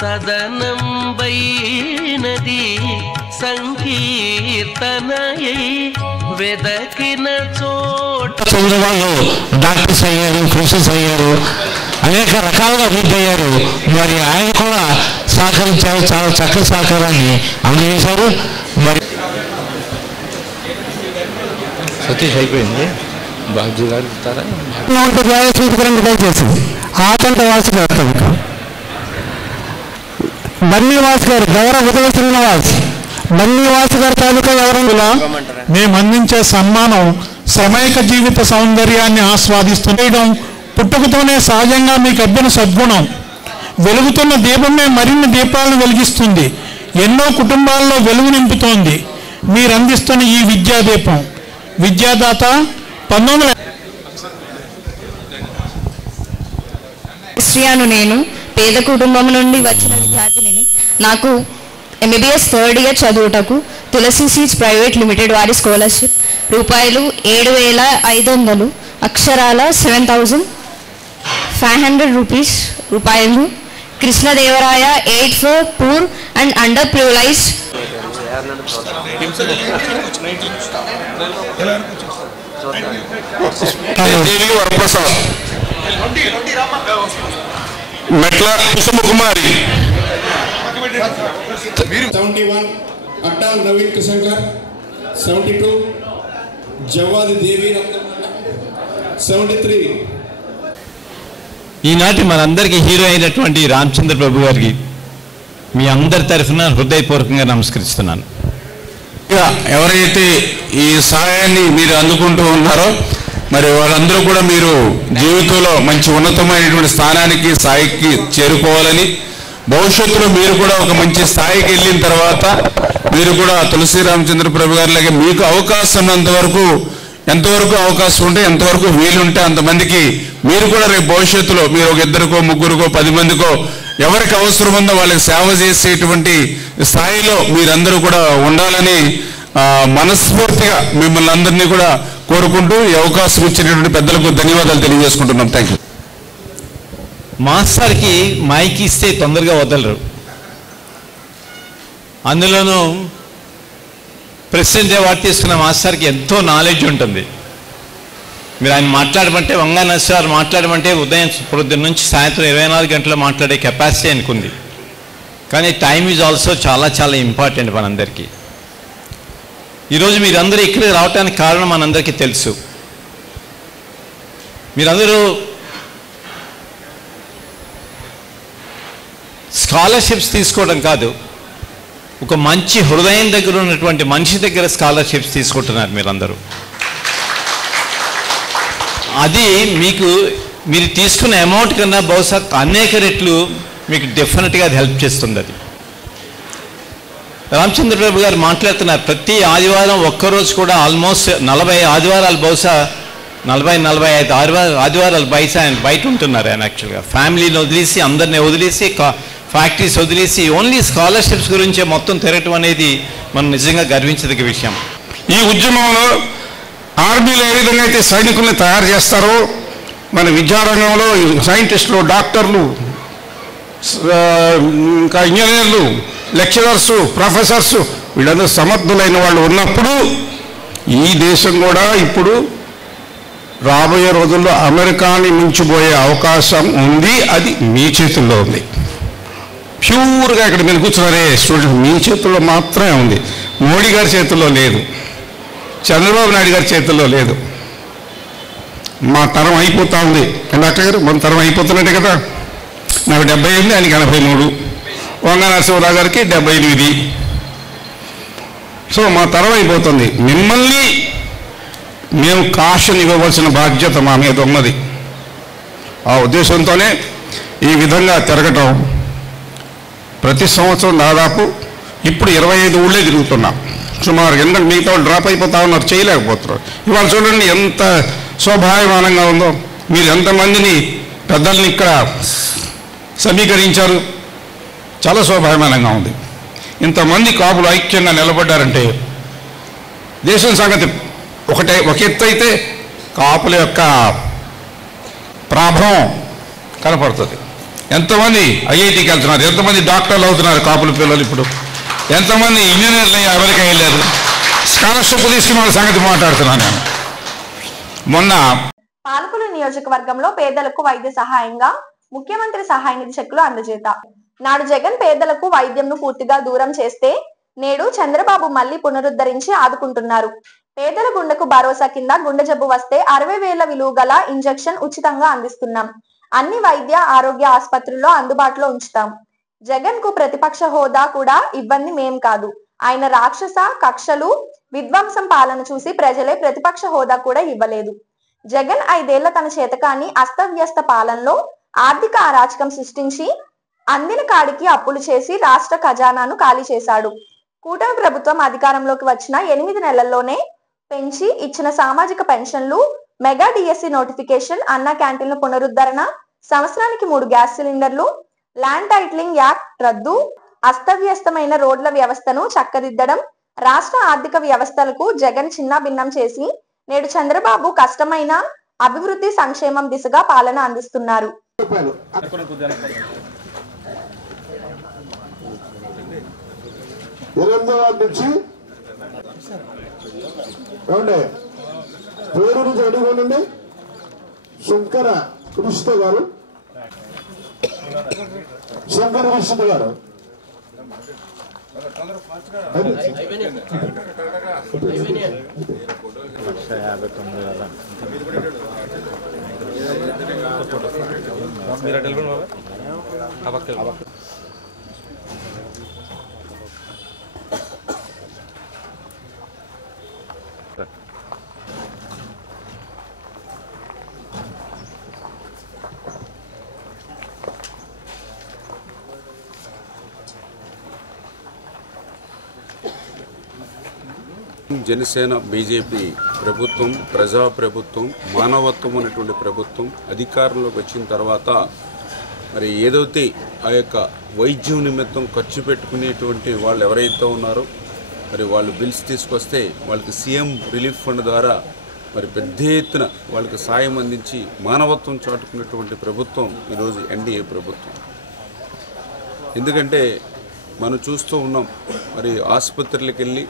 సదనం బైనది సంకీర్తనయై వెదకిన చోట వాళ్ళు డాక్టర్స్ అయ్యారు, ప్రొఫెసర్స్ అయ్యారు, అనేక రకాలుగా అభివృద్ధి అయ్యారు. మరి ఆయన కూడా సహకరించారు, చాలా చక్కటి సహకారాన్ని అందజేశారు. మరి సతీష్ అయిపోయింది. బాజీ గారు ఇస్తారా? చేసింది ఆతంట వాసి గారు, బర్నీ వాస్ గారు, గౌరవ ఉదయ శ్రీనివాస్, మల్లివాసు గారి తాలూకా ఎవరైనా మేము అందించే సన్మానం శ్రమైక జీవిత సౌందర్యాన్ని ఆస్వాదిస్తుండడం, పుట్టుకతోనే సహజంగా మీకు అబ్బిన సద్గుణం, వెలుగుతున్న దీపమే మరిన్ని దీపాలను వెలిగిస్తుంది, ఎన్నో కుటుంబాల్లో వెలుగు నింపుతోంది. మీరు అందిస్తున్న ఈ విద్యాదీపం. విద్యాదాత 19 శ్రీయాను నేను పేద కుటుంబం నుండి వచ్చిన విద్యార్థిని. నాకు MBBS 3rd year చదువుటకు తులసి సీడ్స్ ప్రైవేట్ లిమిటెడ్ వారి స్కాలర్షిప్ రూపాయలు 7,500, అక్షరాల 7,500 రూపాయలు. Krishnadevaraya aid for poor and under privileged. మెట్ల కుసుమకుమారి 71 అట్టాల్ నవీన్ కిశంకర్ 72 జవాది దేవి 73. ఈనాటి మనందరికీ హీరో అయినటువంటి రామచంద్ర ప్రభు గారికి మీ అందరి తరఫున హృదయపూర్వకంగా నమస్కరిస్తున్నాను. ఎవరైతే ఈ సహాయాన్ని మీరు అందుకుంటూ ఉన్నారో మరి వాళ్ళందరూ కూడా మీరు జీవితంలో మంచి ఉన్నతమైనటువంటి స్థానానికి స్థాయికి చేరుకోవాలని, భవిష్యత్తులో మీరు కూడా ఒక మంచి స్థాయికి వెళ్ళిన తర్వాత మీరు కూడా తులసి రామచంద్ర ప్రభు గారిలాగే మీకు అవకాశం ఉన్నంత వరకు, ఎంతవరకు అవకాశం ఉంటే ఎంతవరకు వీలుంటే అంతమందికి మీరు కూడా రేపు భవిష్యత్తులో మీరు ఒక 2కో 3కో 10 మందికో ఎవరికి అవసరం ఉందో వాళ్ళకి సేవ చేసేటువంటి స్థాయిలో మీరందరూ కూడా ఉండాలని మనస్ఫూర్తిగా మిమ్మల్ని అందరినీ కూడా కోరుకుంటూ ఈ అవకాశం ఇచ్చినటువంటి పెద్దలకు ధన్యవాదాలు తెలియజేసుకుంటున్నాం. Thank you. మాస్టర్కి మైక్ ఇస్తే తొందరగా వదలరు. అందులోనూ ప్రెసిడెంట్ అవార్డు తీసుకున్న మాస్టర్కి ఎంతో నాలెడ్జ్ ఉంటుంది. మీరు ఆయన మాట్లాడమంటే, వంగా నరసింహారావు మాట్లాడమంటే ఉదయం పొద్దున్న నుంచి సాయంత్రం 24 గంటలు మాట్లాడే కెపాసిటీ అనుకుంది. కానీ టైం ఈజ్ ఆల్సో చాలా చాలా ఇంపార్టెంట్ మనందరికీ. ఈరోజు మీరందరూ ఇక్కడికి రావడానికి కారణం మనందరికీ తెలుసు. మీరందరూ స్కాలర్షిప్స్ తీసుకోవడం కాదు, ఒక మంచి హృదయం దగ్గర ఉన్నటువంటి మనిషి దగ్గర స్కాలర్షిప్స్ తీసుకుంటున్నారు మీరందరూ. అది మీరు తీసుకున్న అమౌంట్ కన్నా బహుశా అనేక రెట్లు మీకు డెఫినెట్గా అది హెల్ప్ చేస్తుంది. అది రామచంద్ర ప్రభు గారు మాట్లాడుతున్నారు. ప్రతి ఆదివారం ఒక్కరోజు కూడా ఆల్మోస్ట్ 40 ఆదివారాలు, బహుశా 40-45 ఆదివారాలు బయట ఉంటున్నారు ఆయన. యాక్చువల్గా ఫ్యామిలీని వదిలేసి, అందరినీ వదిలేసి, ఫ్యాక్టరీస్ వదిలేసి ఓన్లీ స్కాలర్షిప్స్ గురించే మొత్తం తిరగటం అనేది మనం నిజంగా గర్వించదగ్గ విషయం. ఈ ఉద్యమంలో ఆర్మీలో ఏ విధంగా అయితే సైనికుల్ని తయారు చేస్తారో మన విద్యారంగంలో సైంటిస్టులు, డాక్టర్లు, ఇంకా ఇంజనీర్లు, లెక్చరర్సు, ప్రొఫెసర్స్ వీళ్ళందరూ సమర్థులైన వాళ్ళు ఉన్నప్పుడు ఈ దేశం కూడా ఇప్పుడు రాబోయే రోజుల్లో అమెరికాని మించిపోయే అవకాశం ఉంది. అది మీ చేతుల్లో ఉంది. ప్యూర్గా ఇక్కడ మీరు కూర్చున్నారే స్టూడెంట్, మీ చేతుల్లో మాత్రమే ఉంది. మోడీ గారి చేతుల్లో లేదు, చంద్రబాబు నాయుడు గారి చేతుల్లో లేదు. మా తరం అయిపోతూ ఉంది. డాక్టర్ గారు మన తరం అయిపోతున్నట్టే కదా. నాకు 78, ఆయనకి 83, వంగా నరసింహరావు గారికి 78. సో మా తరం అయిపోతుంది. మిమ్మల్ని మేము కాషన్ ఇవ్వవలసిన బాధ్యత మా మీద ఉన్నది. ఆ ఉద్దేశంతోనే ఈ విధంగా తిరగటం. ప్రతి సంవత్సరం దాదాపు ఇప్పుడు 25 ఊళ్ళే తిరుగుతున్నాం సుమారు. ఎందుకంటే మిగతా వాళ్ళు డ్రాప్ అయిపోతా ఉన్నారు, చేయలేకపోతున్నారు. ఇవాళ చూడండి ఎంత శోభాయమానంగా ఉందో. మీరు ఎంతమందిని పెద్దల్ని ఇక్కడ సమీకరించారు, చాలా శోభాయమానంగా ఉంది. ఇంతమంది కాపులు ఐక్యంగా నిలబడ్డారంటే దేశం సంగతి ఒక ఎత్తు అయితే కాపుల యొక్క ప్రాభవం కనపడుతుంది. ఎంతమంది ఐఐటికి వెళ్తున్నారు, ఎంతమంది డాక్టర్లు అవుతున్నారు కాపుల పిల్లలు, ఇప్పుడు ఎంతమంది ఇంజనీర్లు అమెరికా వెళ్ళారు, స్కాలర్షిప్ తీసుకున్న వాళ్ళ సంగతి మాట్లాడుతున్నాను నేను. మొన్న పాలకుల నియోజకవర్గంలో పేదలకు వైద్య సహాయంగా ముఖ్యమంత్రి సహాయ నిధి చెక్కులు అందజేత. నాడు జగన్ పేదలకు వైద్యంను పూర్తిగా దూరం చేస్తే నేడు చంద్రబాబు మళ్లీ పునరుద్ధరించి ఆదుకుంటున్నారు. పేదల గుండెకు భరోసా కింద గుండె జబ్బు వస్తే 60,000 విలువ గల ఇంజెక్షన్ ఉచితంగా అందిస్తున్నాం. అన్ని వైద్య ఆరోగ్య ఆసుపత్రుల్లో అందుబాటులో ఉంచుతాం. జగన్ కు ప్రతిపక్ష హోదా కూడా ఇవ్వండి మేం కాదు. ఆయన రాక్షస కక్షలు విధ్వంసం పాలన చూసి ప్రజలే ప్రతిపక్ష హోదా కూడా ఇవ్వలేదు. జగన్ 5 ఏళ్ల తన చేతకాని అస్తవ్యస్త పాలనలో ఆర్థిక అరాచకం సృష్టించి అందిన కాడికి అప్పులు చేసి రాష్ట్ర ఖజానాను ఖాళీ చేశాడు. కూటమి ప్రభుత్వం అధికారంలోకి వచ్చిన 8 నెలల్లోనే పెంచి ఇచ్చిన సామాజిక పెన్షన్లు, మెగా డిఎస్సి నోటిఫికేషన్, అన్నా క్యాంటీన్ల పునరుద్ధరణ, సంవత్సరానికి 3 గ్యాస్ సిలిండర్లు, ల్యాండ్ టైటిలింగ్ యాక్ట్ రద్దు, అస్తవ్యస్తమైన రోడ్ల వ్యవస్థను చక్కదిద్దడం, రాష్ట్ర ఆర్థిక వ్యవస్థలకు జగన్ చిన్నాభిన్నం చేసి నేడు చంద్రబాబు కష్టమైన అభివృద్ధి సంక్షేమం దిశగా పాలన అందిస్తున్నారు. పేరు నుంచి అడుగుండండి. శంకర కృష్ణ గారు, శంకర కృష్ణ గారు జనసేన బీజేపీ ప్రభుత్వం ప్రజాప్రభుత్వం, మానవత్వం అనేటువంటి ప్రభుత్వం అధికారంలోకి వచ్చిన తర్వాత మరి ఏదైతే ఆ యొక్క వైద్యం నిమిత్తం ఖర్చు పెట్టుకునేటువంటి వాళ్ళు ఎవరైతే ఉన్నారో మరి వాళ్ళు బిల్స్ తీసుకొస్తే వాళ్ళకి సీఎం రిలీఫ్ ఫండ్ ద్వారా మరి పెద్ద ఎత్తున వాళ్ళకి సాయం అందించి మానవత్వం చాటుకున్నటువంటి ప్రభుత్వం ఈరోజు ఎన్డీఏ ప్రభుత్వం. ఎందుకంటే మనం చూస్తూ ఉన్నాం మరి ఆసుపత్రులకు వెళ్ళి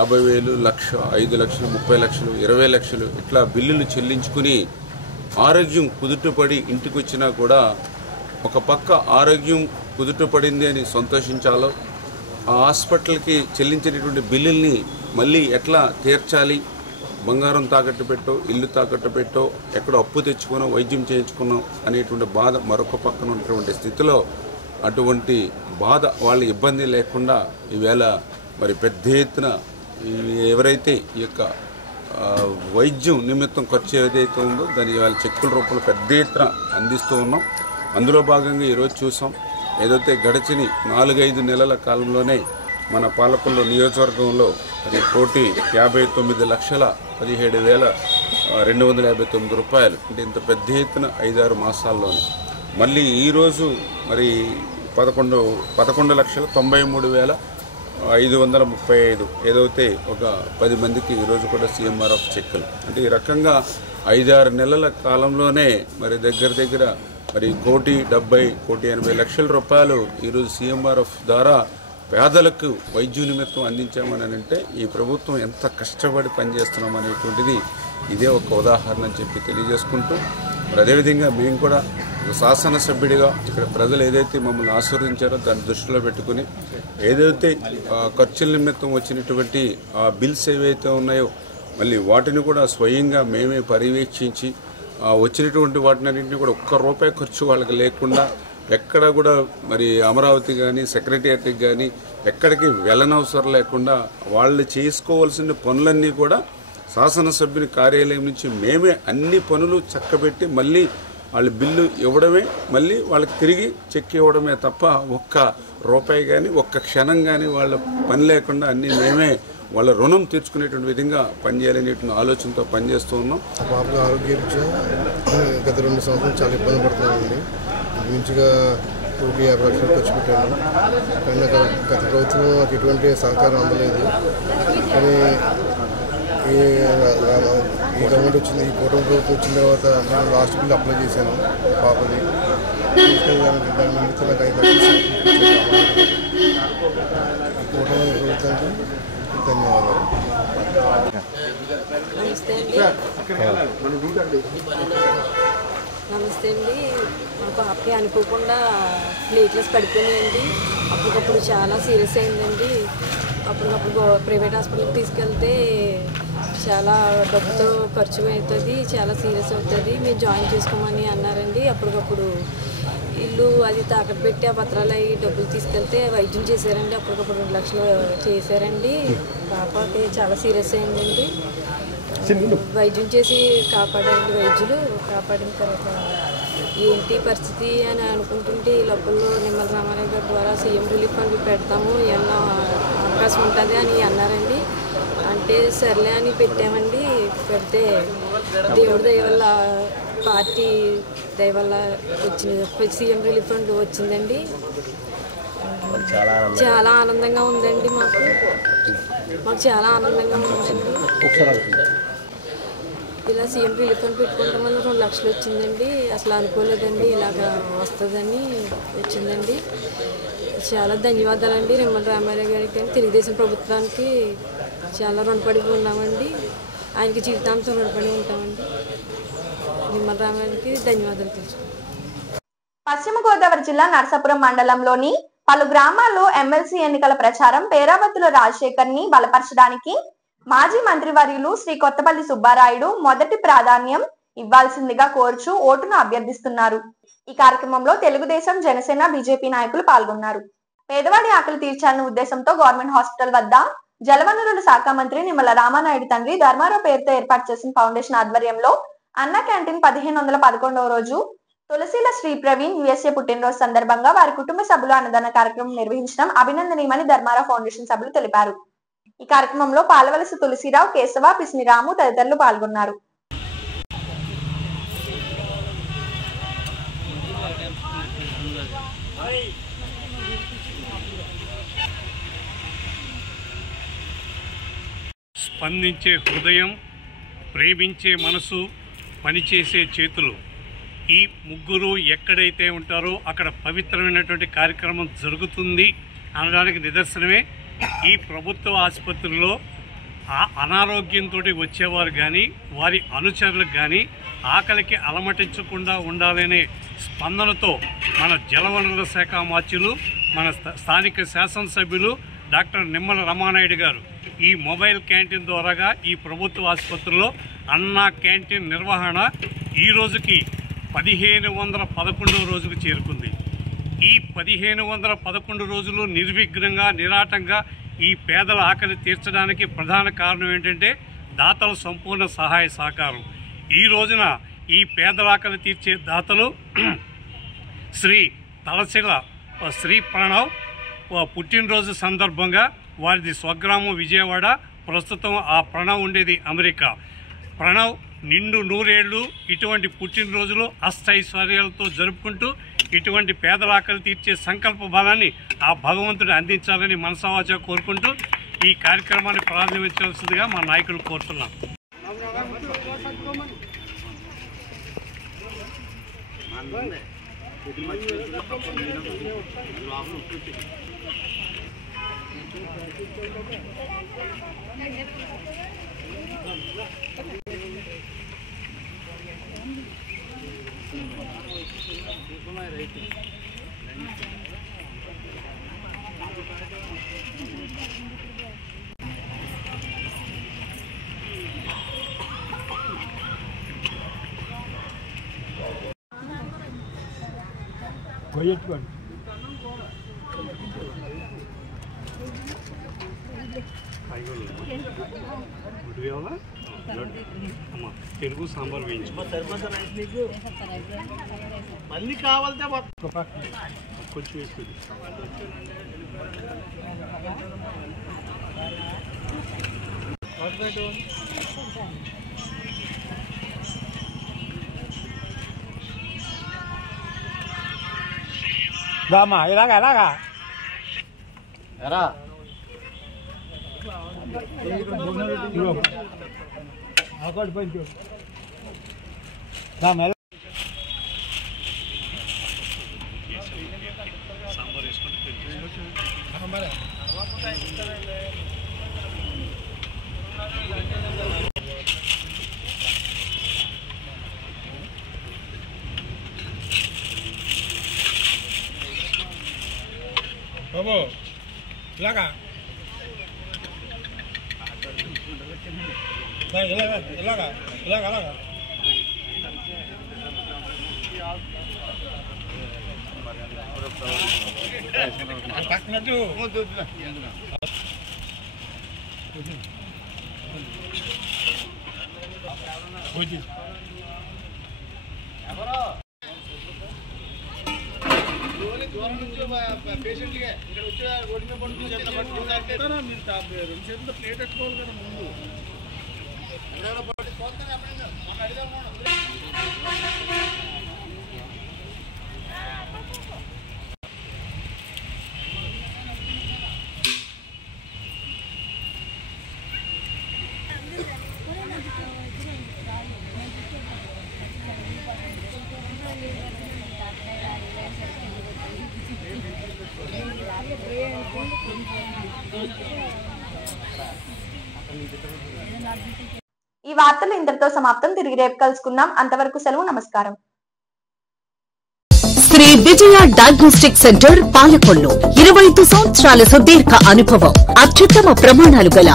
50,000, 1,00,000, 5 లక్షలు, 30 లక్షలు, 20 లక్షలు ఇట్లా బిల్లులు చెల్లించుకుని ఆరోగ్యం కుదుటపడి ఇంటికి వచ్చినా కూడా ఒక పక్క ఆరోగ్యం కుదుటపడింది అని సంతోషించాలో, ఆ హాస్పిటల్కి చెల్లించినటువంటి బిల్లుల్ని మళ్ళీ ఎట్లా తీర్చాలి, బంగారం తాకట్టు పెట్టో, ఇల్లు తాకట్టు పెట్టో, ఎక్కడో అప్పు తెచ్చుకునో వైద్యం చేయించుకున్నాం అనేటువంటి బాధ మరొక పక్కన ఉన్నటువంటి స్థితిలో అటువంటి బాధ వాళ్ళ ఇబ్బంది లేకుండా ఈవేళ మరి పెద్ద ఎత్తున ఎవరైతే ఈ యొక్క వైద్యం నిమిత్తం ఖర్చు ఏదైతే ఉందో దాని వాళ్ళ చెక్కుల రూపంలో పెద్ద ఎత్తున అందిస్తూ ఉన్నాం. అందులో భాగంగా ఈరోజు చూసాం ఏదైతే గడిచిన 4-5 నెలల కాలంలోనే మన పాలకొల్లు నియోజకవర్గంలో మరి 1,59,17,259 రూపాయలు అంటే ఇంత పెద్ద ఎత్తున 5-6 మాసాల్లోనే మళ్ళీ ఈరోజు మరి 11,93,535 ఏదైతే ఒక 10 మందికి ఈరోజు కూడా సీఎంఆర్ఎఫ్ చెక్కులు అంటే ఈ రకంగా 5-6 నెలల కాలంలోనే మరి దగ్గర మరి 1,70,80,00,000 రూపాయలు ఈరోజు సీఎంఆర్ఎఫ్ ద్వారా పేదలకు వైద్య నిమిత్తం అందించామని అంటే ఈ ప్రభుత్వం ఎంత కష్టపడి పనిచేస్తున్నాం అనేటువంటిది ఇదే ఒక ఉదాహరణ అని చెప్పి తెలియజేసుకుంటూ మరి అదేవిధంగా మేము కూడా శాసనసభ్యుడిగా ఇక్కడ ప్రజలు ఏదైతే మమ్మల్ని ఆశీర్వదించారో దాన్ని దృష్టిలో పెట్టుకుని ఏదైతే ఖర్చుల నిమిత్తం వచ్చినటువంటి ఆ బిల్స్ ఏవైతే ఉన్నాయో మళ్ళీ వాటిని కూడా స్వయంగా మేమే పర్యవేక్షించి వచ్చినటువంటి వాటినన్నింటినీ కూడా ₹1 ఖర్చు వాళ్ళకి లేకుండా ఎక్కడ కూడా మరి అమరావతి కానీ సెక్రటేరియట్కి కానీ ఎక్కడికి వెళ్ళనవసరం లేకుండా వాళ్ళు చేసుకోవాల్సిన పనులన్నీ కూడా శాసనసభ్యుని కార్యాలయం నుంచి మేమే అన్ని పనులు చక్కబెట్టి మళ్ళీ వాళ్ళ బిల్లు ఇవ్వడమే మళ్ళీ వాళ్ళకి తిరిగి చెక్ ఇవ్వడమే తప్ప ₹1 కానీ ఒక్క క్షణం కానీ వాళ్ళ పని లేకుండా అన్నీ మేమే వాళ్ళ రుణం తీర్చుకునేటువంటి విధంగా పనిచేయాలనేటువంటి ఆలోచనతో పనిచేస్తూ ఉన్నాం. బాబు ఆరోగ్యరీత్యా గత 2 సంవత్సరాలు చాలా ఇబ్బంది పడుతున్నామండి. మంచిగా 1,50 లక్షలు ఖర్చు పెట్టాను కానీ గత ప్రభుత్వం నాకు ఎటువంటి సహకారం అందలేదు. కానీ ఈ గవర్నమెంట్ వచ్చింది, ఈ కూటమి ప్రభుత్వం వచ్చిన తర్వాత నేను లాస్ట్ బిల్ అప్లై చేశాను పాపది. దాని నిమిత్తం నాకు 5 లక్షలు కూటమి ప్రభుత్వానికి ధన్యవాదాలు. నమస్తే అండి. మా పాపకి అనుకోకుండా ప్లేట్లెస్ పడిపోయినాయండి. అప్పటికప్పుడు చాలా సీరియస్ అయిందండి. అప్పటికప్పుడు ప్రైవేట్ హాస్పిటల్కి తీసుకెళ్తే చాలా డబ్బుతో ఖర్చు అవుతుంది, చాలా సీరియస్ అవుతుంది, మేము జాయిన్ చేసుకోమని అన్నారండి. అప్పటికప్పుడు ఇల్లు అది తాకట్టు పెట్టి ఆ పత్రాలు అవి డబ్బులు తీసుకెళ్తే వైద్యం చేశారండి. అప్పటికప్పుడు 2 లక్షలు చేశారండి. పాపకి చాలా సీరియస్ అయిందండి. వైద్యం చేసి కాపాడండి, వైద్యులు కాపాడిన తర్వాత ఏంటి పరిస్థితి అని అనుకుంటుంటే ఈ లోపల నిమ్మల రామారావు గారి ద్వారా సీఎం రిలీఫ్ ఫండ్ పెడతాము, ఏమన్నా అవకాశం ఉంటుంది అని అన్నారండి. అంటే సర్లే అని పెట్టామండి. పెడితే దేవుడి దయ వల్ల పార్టీ దయ వల్ల వచ్చింది, సీఎం రిలీఫ్ ఫండ్ వచ్చిందండి. చాలా ఆనందంగా ఉందండి. మాకు చాలా ఆనందంగా ఉందండి. ఇలా సీఎం రిలీఫ్ ఫండ్ పెట్టుకోవడం వల్ల 2 లక్షలు వచ్చిందండి. అసలు అనుకోలేదండి ఇలాగ వస్తుందని వచ్చిందండి. చాలా ధన్యవాదాలండి నిమ్మల రామారావు గారికి, తెలుగుదేశం ప్రభుత్వానికి చాలా రుణపడి ఉన్నామండి. ఆయనకి జీవితాంతం రుణపడి ఉంటామండి. నిమ్మల రామారావుకి ధన్యవాదాలు తెలుసుకుంటాం. పశ్చిమ గోదావరి జిల్లా నరసాపురం మండలంలోని పలు గ్రామాల్లో ఎమ్మెల్సీ ఎన్నికల ప్రచారం పేరావత్తుల రాజశేఖర్ ని బలపరచడానికి మాజీ మంత్రివర్యులు శ్రీ కొత్తపల్లి సుబ్బారాయుడు మొదటి ప్రాధాన్యం ఇవ్వాల్సిందిగా కోరుచూ ఓటును అభ్యర్థిస్తున్నారు. ఈ కార్యక్రమంలో తెలుగుదేశం, జనసేన, బీజేపీ నాయకులు పాల్గొన్నారు. పేదవాడి ఆకలి తీర్చాలనే ఉద్దేశంతో గవర్నమెంట్ హాస్పిటల్ వద్ద జలవనరుల శాఖ మంత్రి నిమ్మల రామానాయుడు తండ్రి ధర్మారావు పేరుతో ఏర్పాటు చేసిన ఫౌండేషన్ ఆధ్వర్యంలో అన్న క్యాంటీన్ 1511వ రోజు తులసిల శ్రీ ప్రవీణ్ USA పుట్టినరోజు సందర్భంగా వారి కుటుంబ సభ్యులు అన్నదాన కార్యక్రమం నిర్వహించడం అభినందనీయమని ధర్మారావు ఫౌండేషన్ సభ్యులు తెలిపారు. ఈ కార్యక్రమంలో పాలవలస తులసిరావు, కేశవ, పిసిని రాము తదితరులు పాల్గొన్నారు. స్పందించే హృదయం, ప్రేమించే మనసు, పనిచేసే చేతులు, ఈ ముగ్గురు ఎక్కడైతే ఉంటారో అక్కడ పవిత్రమైనటువంటి కార్యక్రమం జరుగుతుంది అనడానికి నిదర్శనమే ఈ ప్రభుత్వ ఆసుపత్రుల్లో అనారోగ్యంతో వచ్చేవారు కానీ వారి అనుచరులకు కానీ ఆకలికి అలమటించకుండా ఉండాలనే స్పందనతో మన జలవనరుల శాఖ మాత్యులు, మన స్థానిక శాసనసభ్యులు డాక్టర్ నిమ్మల రామానాయుడు గారు ఈ మొబైల్ క్యాంటీన్ ద్వారాగా ఈ ప్రభుత్వ ఆసుపత్రుల్లో అన్నా క్యాంటీన్ నిర్వహణ ఈ రోజుకి 1511వ రోజుకు చేరుకుంది. ఈ 1511 రోజులు నిర్విఘ్నంగా, నిరాటంగా ఈ పేదల ఆకలి తీర్చడానికి ప్రధాన కారణం ఏంటంటే దాతల సంపూర్ణ సహాయ సహకారం. ఈ రోజున ఈ పేదల ఆకలి తీర్చే దాతలు శ్రీ తలసిల శ్రీ ప్రణవ్ పుట్టినరోజు సందర్భంగా వారిది స్వగ్రామం విజయవాడ, ప్రస్తుతం ఆ ప్రణవ్ ఉండేది అమెరికా. ప్రణవ్ నిండు 100 ఏళ్ళు ఇటువంటి పుట్టినరోజులు అష్టైశ్వర్యాలతో జరుపుకుంటూ ఇటువంటి పేదల ఆకలి తీర్చే సంకల్ప బలాన్ని ఆ భగవంతుడు అందించాలని మనసావాచ కోరుకుంటూ ఈ కార్యక్రమాన్ని ప్రారంభించాల్సిందిగా మా నాయకులు కోరుతున్నాం. తెలుగు సాంబార్ వేయించు మళ్ళీ కావాలంటే కొంచెం వేస్తుంది. రామా ఇలాగా ఎలాగా ఎరా సాంబార్ వేసుకుంటే బాబు ఇలాగా దూరం నుంచి పేషెంట్గా ఇక్కడ వచ్చి ఒడిగా పడుతుంది మీరు రెండు చేతులతో ప్లేట్ పెట్టుకోవాలి కదా ముందు ఈ వార్తలు ఇంతటితో సమాప్తం. తిరిగి రేపు కలుసుకుందాం. అంతవరకు సెలవు. నమస్కారం. శ్రీ విజయ డయాగ్నోస్టిక్ సెంటర్ పాలకొల్లు 25 సంవత్సరాల సుదీర్ఘ అనుభవం, అత్యుత్తమ ప్రమాణాలు గల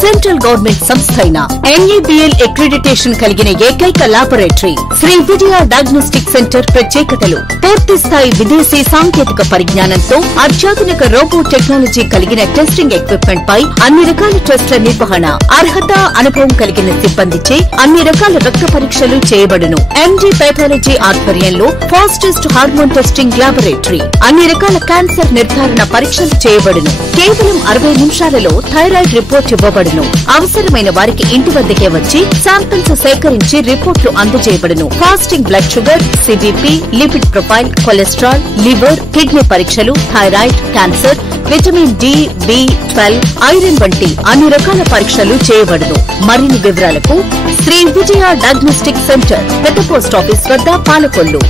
సెంట్రల్ గవర్నమెంట్ సంస్థ అయిన NABL అక్రిడిటేషన్ కలిగిన ఏకైక laboratory Shri Vijaya diagnostic centre ప్రత్యేకతలు పూర్తి స్థాయి విదేశీ సాంకేతిక పరిజ్ఞానంతో అత్యాధునిక రోబో టెక్నాలజీ కలిగిన టెస్టింగ్ ఎక్విప్మెంట్ పై అన్ని రకాల టెస్టుల నిర్వహణ, అర్హత, అనుభవం కలిగిన సిబ్బందిచే అన్ని రకాల రక్త పరీక్షలు చేయబడును. MD పెథాలజీ ఆధ్వర్యంలో ఫాస్టెస్ట్ హార్మోన్ టెస్టింగ్ లాబొరేటరీ, అన్ని రకాల క్యాన్సర్ నిర్ధారణ పరీక్షలు చేయబడును. కేవలం 60 నిమిషాలలో థైరాయిడ్ రిపోర్ట్ ఇవ్వబడును. అవసరమైన వారికి ఇంటి వద్దకే వచ్చి శాంపిల్స్ సేకరించి రిపోర్టులు అందజేయబడును. Fasting blood sugar, CBP, lipid profile, cholesterol, liver, kidney పరీక్షలు, thyroid, cancer, vitamin D, B12, iron వంటి అన్ని రకాల పరీక్షలు చేయబడును. మరిన్ని వివరాలకు శ్రీ విజయ డయాగ్నోస్టిక్ సెంటర్, పెద్ద పోస్ట్ ఆఫీస్ వద్ద, పాలకొల్లు.